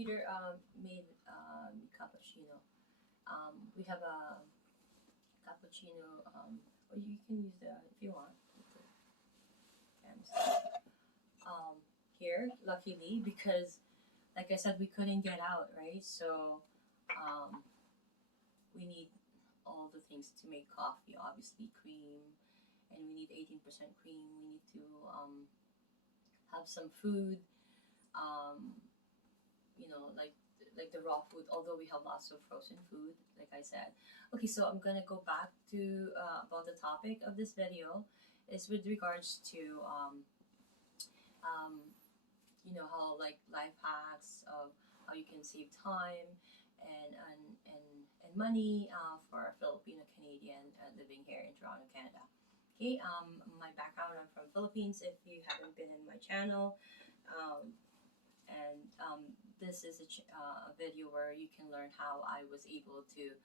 Peter made cappuccino. We have a cappuccino, or you can use the if you want. Um, Here, luckily, because like I said, we couldn't get out, right? So um, we need all the things to make coffee. Obviously, cream, and we need 18% cream. We need to have some food. Um, like the raw food. Although we have lots of frozen food, like I said. Okay, so I'm gonna go back to about the topic of this video, is with regards to um, how like life hacks of how you can save time and money for a Filipino Canadian living here in Toronto, Canada. Okay, my background, I'm from Philippines. If you haven't been in my channel, and this is a video where you can learn how I was able to,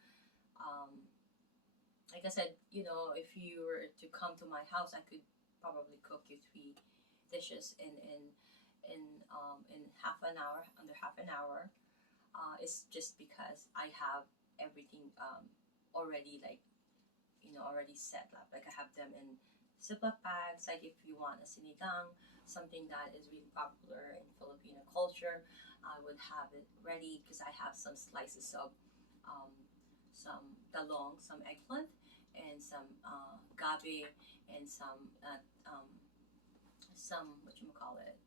um, like I said, if you were to come to my house, I could probably cook you 3 dishes in half an hour, under half an hour. It's just because I have everything already, like already set up. Like I have them in Ziploc bags. Like if you want a sinigang, something that is really popular in Filipino culture, I would have it ready because I have some slices of um, some talong, some eggplant, and some gabi, and some what you call it,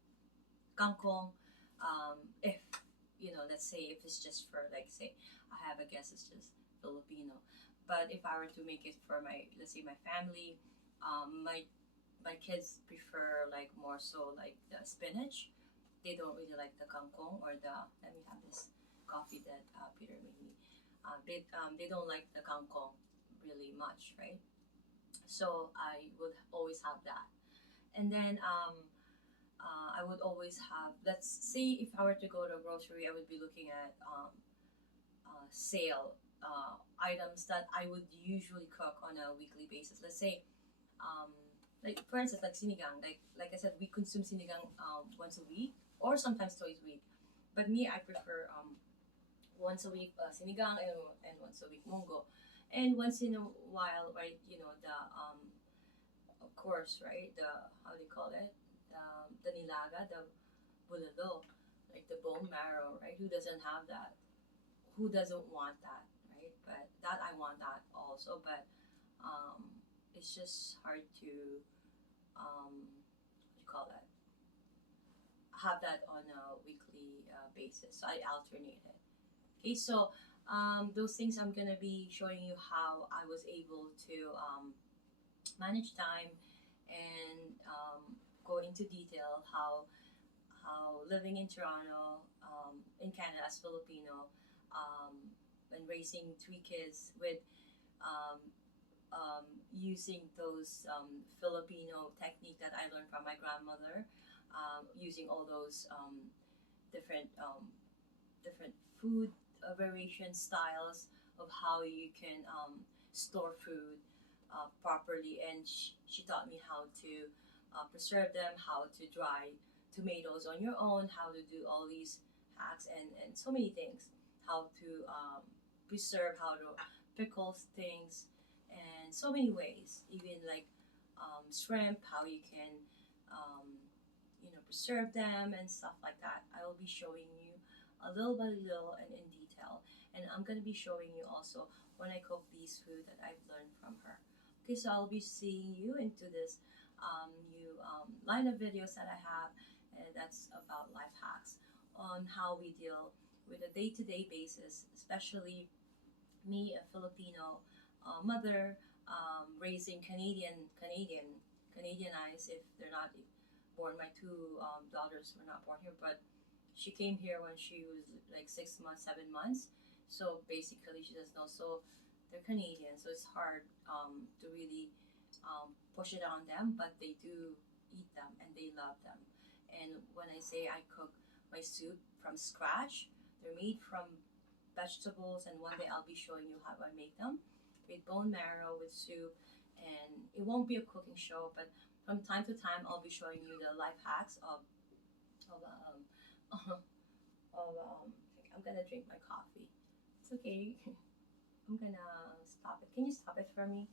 kangkong. If let's say if it's just for, like, say I have a guess it's just Filipino, but if I were to make it for my, let's say, my family, my kids prefer like more so like the spinach. They don't really like the kangkong or the. Let me have this coffee that Peter made me. They don't like the kangkong really much, right? So I would always have that, and then I would always have. Let's say if I were to go to a grocery, I would be looking at sale items that I would usually cook on a weekly basis. Let's say, um, like for instance, like sinigang. Like I said, we consume sinigang once a week or sometimes twice a week. But me, I prefer once a week sinigang, and once a week munggo, and once in a while, right? The of course, right? The, how do you call it? The nilaga, the bulalo, like the bone marrow, right? Who doesn't have that? Who doesn't want that, right? But that I want that also, but um, it's just hard to what do you call that? Have that on a weekly basis. So I alternate it. Okay, so those things I'm gonna be showing you how I was able to manage time and go into detail how living in Toronto, in Canada as Filipino, and raising 3 kids with um, using those Filipino technique that I learned from my grandmother, using all those different food variation styles of how you can store food properly, and she taught me how to preserve them, how to dry tomatoes on your own, how to do all these hacks, and so many things, how to preserve, how to pickle things, and so many ways, even like shrimp, how you can preserve them and stuff like that. I will be showing you a little by little and in detail, and I'm going to be showing you also when I cook these food that I've learned from her. Okay, so I'll be seeing you into this new line of videos that I have, and that's about life hacks on how we deal with a day-to-day basis, especially me, a Filipino mother, raising Canadianized, if they're not born. My two daughters were not born here, but she came here when she was like 6 months, 7 months. So basically, she doesn't know. So they're Canadian, so it's hard to really push it on them, but they do eat them and they love them. And when I say I cook my soup from scratch, they're made from vegetables, and one day I'll be showing you how I make them with bone marrow, with soup, and it won't be a cooking show, but from time to time I'll be showing you the life hacks of of I'm gonna drink my coffee. It's okay. I'm gonna stop it. Can you stop it for me?